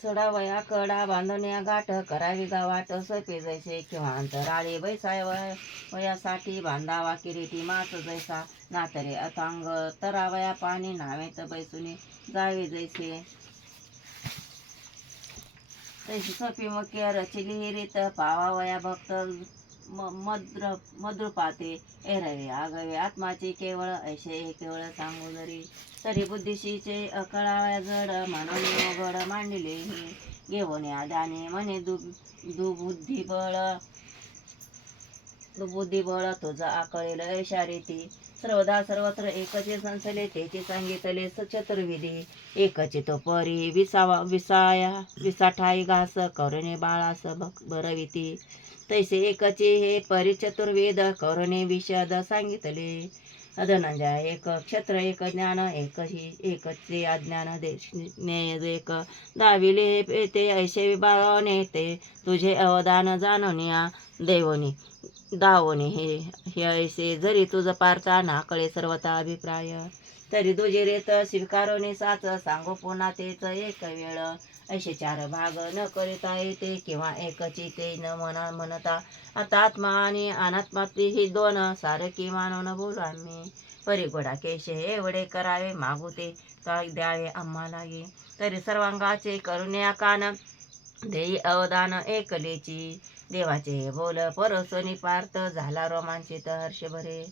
चढावया कडा बांधण्या गाठ करावी गावाट सपे जैसे किंवा अंतराळी बैसाय वयासाठी बांधावा किरीटी माच जैसा नातरे अथांग तरावया पाणी नावेत बैसुनी जावे जैसे तैसी सपी मक्य रचिली रीत पावावया भक्त मद्रुपाते एरवे आगवे आत्माचे केवळ ऐशे केवळ सांगू जरी तरी बुद्धिशीचे अकळाव्या जड म्हणून गड मांडले हे घेऊन आदाने म्हणे दुबुद्धिबळ तुझा आकळेल ऐशा रीती सर्वदा सर्वत्र एकचे संसले तेचे सांगितले चतुर्विधी एकचे तो परी विसाठाई घास करुणे बाळास भरविती तैसे एकचे हे परिचतुर्वेद करुणे विषद सांगितले धनंजय एक क्षत्र एक ज्ञान एकचे अज्ञान ज्ञेय एक दाविले ते ऐसे विभागने ते तुझे अवदान जाणूनिया देवनी दावणे हे ऐसे जरी तुझ पार्था नाकळे सर्वता अभिप्राय तरी तुझे रेत स्वीकारोने साच सांगो पुन्हा तेच एक वेळ ऐसे चार भाग न करिता येते किंवा एकची ते न म्हणता आता आत्मा आणि अनात्माती ही दोन सारखी मानून बोलू आम्ही परिगोडा केश एवढे करावे मागू ते काय द्यावे आम्हाला ये तरी सर्वांगाचे करुण्या कान देई अवदान एकलेची देवाचे बोल परसोनी पार्थ झाला रोमांचित हर्ष भरे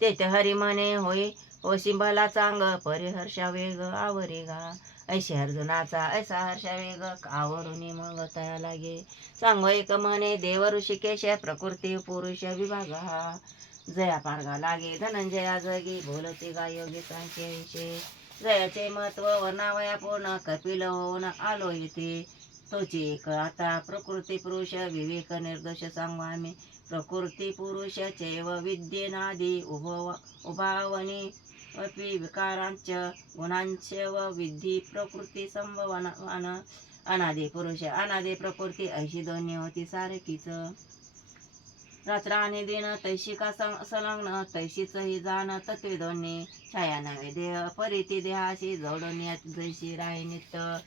तेथे हरी म्हणे होई ओशिंबला चांग परिहर्षा वेग आवरी गा ऐशी अर्जुनाचा ऐसा हर्षा वेग आवरुनी मग तया लागे सांगो एक म्हणे देव ऋषिकेश प्रकृती पुरुष विभाग हा जया पारगा लागे धनंजया जगी बोलते गा योगी सांख्यशे जयाचे महत्व वर्णावया पूर्ण कपिल होऊन आलो येथे तोची एक आता प्रकृती पुरुष विवेक निर्दोष सांगू आम्ही प्रकृती पुरुष चैव विद्येनादी उभावनी अपि विकारांच गुणांच व विधी प्रकृती संभवन अनादि पुरुष अनादि प्रकृती ऐशी दोन्ही होती सारखीच रात्र आणि दिन तैशी का संलग्न तैशीच ही जाण तत्वे दोन्ही छाया नव्हे देह परिती देहाशी जोडून जैशी राही नित्य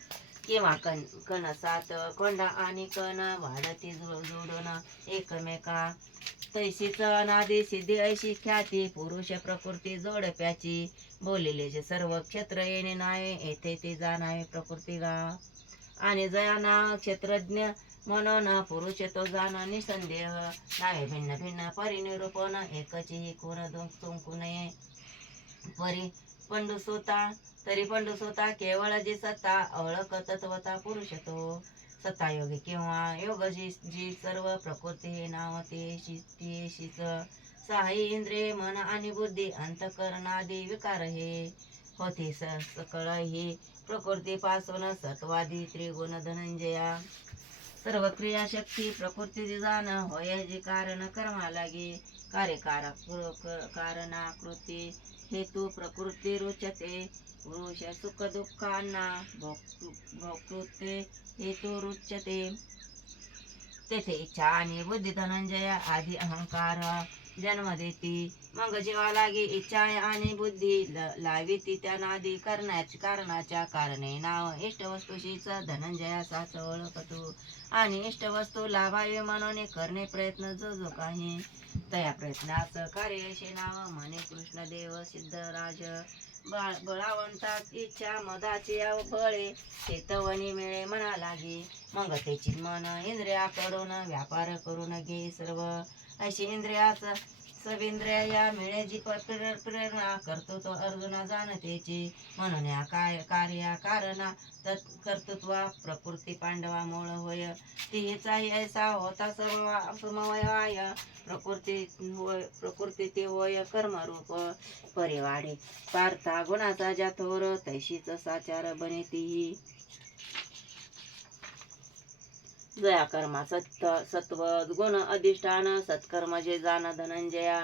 किंवा कणसात कोंडा आणि कण वाढती जोडून एकमेका तैशीच अनादी सिद्धी ऐशी ख्याती पुरुष प्रकृती जोडप्याची बोलिलेचे सर्व क्षेत्र येणे नाही येथे ते जाणावे प्रकृती गा आणि जयाना क्षेत्रज्ञ म्हणून पुरुष तो जाण निसंदेह नावे भिन्न भिन्न परिनिरूपण एकची कोण चुंकू नये परी पंडुसुता तरी पंडुसुता केवळ जी सत्ता ओळख तत्वता पुरुष तो सत्ता योगी किंवा योग जी सर्व प्रकृती हे नाव तेशीच साही इंद्रिय मन आणि बुद्धी अंतकरणादी विकार हे होते सकळ ही प्रकृतीपासून सत्वादी त्रिगुण धनंजया सर्व क्रियाशक्ती प्रकृती जाण होय जी कारण कर्मा लागे कारणाकृती हेतू प्रकृती रुचते पुरुष सुख दुःखांना भोक्तृते हेतू रुचते तेथे इच्छा आणि बुद्धी धनंजया आधी अहंकार जन्म देती मग जीवा लागे इच्छा आणि बुद्धी लाविती त्या नादी कारणाच्या कारणे नाव इष्टवस्तूशीच धनंजया साच ओळखतो आणि इष्टवस्तू लाभावी म्हणून करणे प्रयत्न जो काही तया प्रयत्नास कार्यशे नाव म्हणे कृष्णदेव सिद्धराज बळावंतात इच्छा मदाची बळे चेतवणी मिळे म्हणा लागे मग त्याची मन इंद्रिया करून व्यापार करून घे सर्व अशी इंद्रियाच सविंद्रिया या मिळे जी प्रेरणा करतो तो अर्जुना जाणतेची म्हणून या कार्या कारणा कर्तृत्वा प्रकृती पांडवा मूळ होय तिचाही ऐसा होता समवाय प्रकृती ते होय कर्मरूप परिवाडे पार्था गुणाचा ज्या थोर तैशीच साचार बने तीही जया कर्मा सत्व गुण अधिष्ठान सत्कर्म जे जाण धनंजया